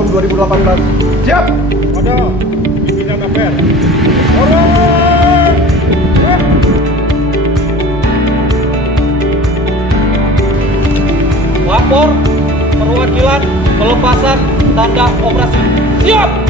tahun 2018. Siap! Pada pimpinan Apel. Lapor perwakilan pelepasan tanda operasi. Siap!